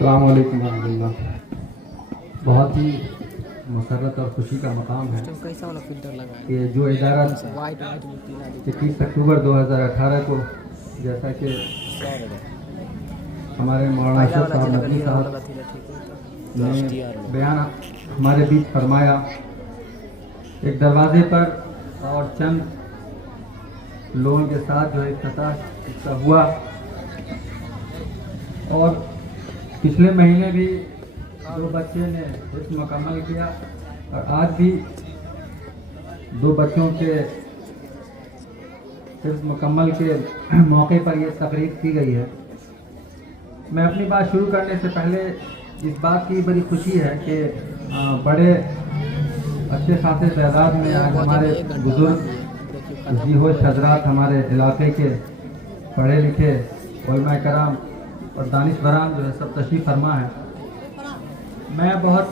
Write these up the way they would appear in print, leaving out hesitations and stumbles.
السلام علیکم ورحمۃ اللہ۔ بہت ہی مسرت اور خوشی کا مقام ہے کہ جو ادارہ 21 اکتوبر 2018 کو، جیسا کہ ہمارے مولانا اشرف صاحب ندوی صاحب نے بیان ہمارے بیچ فرمایا، ایک دروازے پر اور چند لوگوں کے ساتھ جو افتتاح اس کا ہوا، اور پچھلے مہینے بھی 2 بچے نے اس مکمل کیا، اور آج بھی 2 بچوں کے حفظ مکمل کے موقع پر یہ تقریب کی گئی ہے۔ میں اپنی بات شروع کرنے سے پہلے اس بات کی بڑی خوشی ہے کہ بڑے اچھے خاصے تعداد میں آج ہمارے بزرگ جی ہوش حضرات، ہمارے علاقے کے پڑھے لکھے علماء کرام اور دانشوران جو ہے سب تشریف فرما ہے۔ میں بہت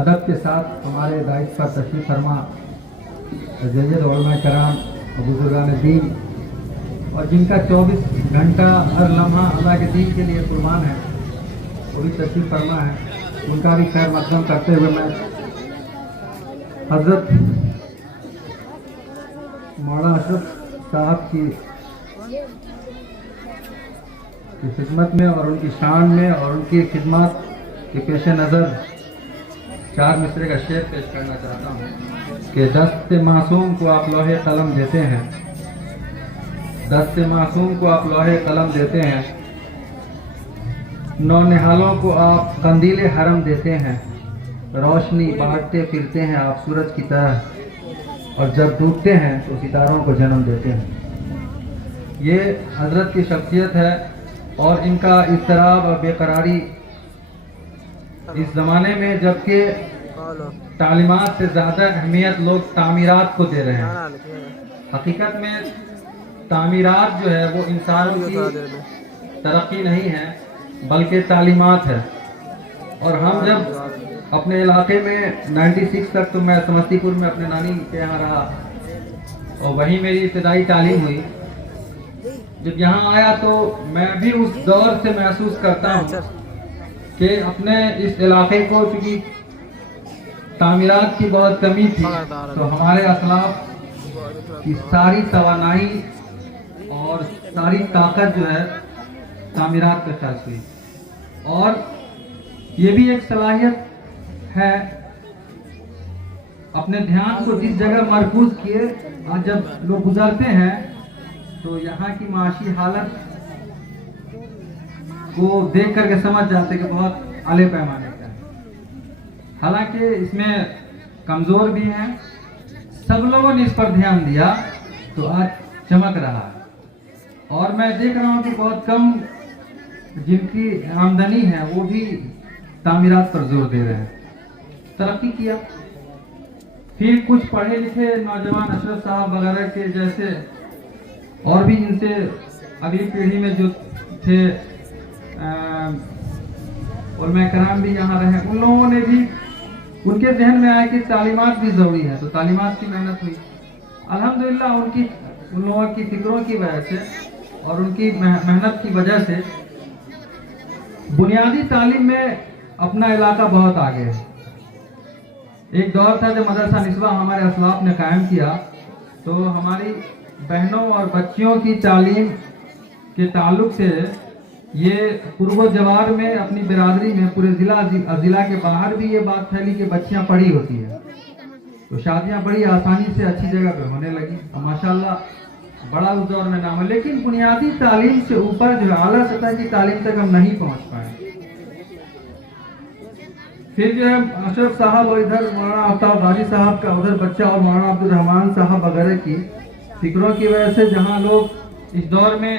ادب کے ساتھ ہمارے دائش پر تشریف فرما جدید علماء کرام اور بزرگان دین، اور جن کا 24 گھنٹہ ہر لمحہ اللہ کے دین کے لیے قربان ہے، وہ بھی تشریف فرما ہے، ان کا بھی خیر مقدم کرتے ہوئے میں حضرت مولانا اشرف صاحب کی خدمت میں اور ان کی شان میں اور ان کی خدمات کے پیش نظر 4 مصرے کا شعر پیش کرنا چاہتا ہوں کہ دست معصوم کو آپ لوح قلم دیتے ہیں، دست معصوم کو آپ لوح قلم دیتے ہیں، نونہالوں کو آپ قندیل حرم دیتے ہیں، روشنی بانٹتے پھرتے ہیں آپ سورج کی طرح، اور جب ڈوبتے ہیں تو ستاروں کو جنم دیتے ہیں۔ یہ حضرت کی شخصیت ہے، اور ان کا اضطراب اور بے قراری اس زمانے میں جبکہ تعلیمات سے زیادہ اہمیت لوگ تعمیرات کو دے رہے ہیں۔ حقیقت میں تعمیرات جو ہے وہ انسانوں کی ترقی نہیں ہے بلکہ تعلیمات ہے۔ اور ہم جب اپنے علاقے میں 96 تک تو میں سمستی پور میں اپنے نانی کے یہاں رہا، اور وہیں میری ابتدائی تعلیم ہوئی۔ جب یہاں آیا تو میں بھی اس دور سے محسوس کرتا ہوں کہ اپنے اس علاقے کو، چونکہ تعمیرات کی بہت کمی تھی، تو ہمارے اسلاف کی ساری توانائی اور ساری طاقت جو ہے تعمیرات پہ خرچ ہوئی، اور یہ بھی ایک صلاحیت ہے اپنے دھیان کو جس جگہ مرکوز کیے، اور جب لوگ گزرتے ہیں تو یہاں کی معاشی حالت کو دیکھ کر کے سمجھ جاتے کہ بہت اعلیٰ پیمانے کا ہے۔ حالانکہ اس میں کمزور بھی ہیں، سب لوگوں نے اس پر دھیان دیا تو آج چمک رہا ہے۔ اور میں دیکھ رہا ہوں کہ بہت کم جن کی آمدنی ہے وہ بھی تعمیرات پر زور دے رہے ہیں، ترقی کیا۔ پھر کچھ پڑھے لکھے نوجوان اشرف صاحب وغیرہ کے جیسے اور بھی ان سے اگلی پیڑھی میں جو تھے علماء کرام بھی یہاں رہے، ان لوگوں نے بھی، ان کے ذہن میں آیا کہ تعلیمات بھی ضروری ہے، تو تعلیمات کی محنت ہوئی۔ الحمدللہ ان لوگوں کی فکروں کی وجہ سے اور ان کی محنت کی وجہ سے بنیادی تعلیم میں اپنا علاقہ بہت آگے ہے۔ ایک دور تھا جب مدرسہ نسواں ہمارے اسلاف نے قائم کیا، تو ہماری بہنوں اور بچیوں کی تعلیم کے تعلق سے یہ قرب و جوار میں اپنی برادری میں پورے ضلع کے باہر بھی یہ بات پھیلی کہ بچیاں پڑھی ہوتی ہیں، تو شادیاں بڑی آسانی سے اچھی جگہ پہ ہونے لگی، اور ماشاءاللہ بڑا اس دور میں نام ہے۔ لیکن بنیادی تعلیم سے اوپر جو اعلیٰ سطح کی تعلیم تک ہم نہیں پہنچ پائے۔ پھر جو ہے اشرف صاحب اور ادھر مولانا آفتاب غازی صاحب کا ادھر بچہ، اور مولانا عبدالرحمان صاحب وغیرہ کی فکروں کی وجہ سے جہاں لوگ اس دور میں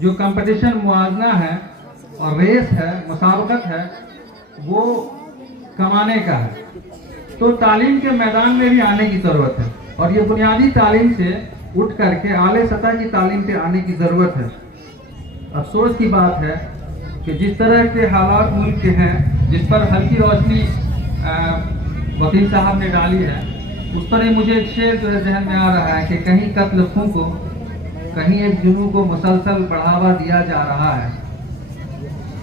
جو کمپٹیشن موازنہ ہے اور ریس ہے، مسابقت ہے، وہ کمانے کا ہے، تو تعلیم کے میدان میں بھی آنے کی ضرورت ہے، اور یہ بنیادی تعلیم سے اٹھ کر کے اعلی سطح کی تعلیم پہ آنے کی ضرورت ہے۔ افسوس کی بات ہے کہ جس طرح کے حالات ملک کے ہیں، جس پر ہلکی روشنی وکیل صاحب نے ڈالی ہے، اس پر ہی مجھے ایک شعر جو ہے ذہن میں آ رہا ہے کہ کہیں قتل خوں کو، کہیں ایک جنوں کو مسلسل بڑھاوا دیا جا رہا ہے،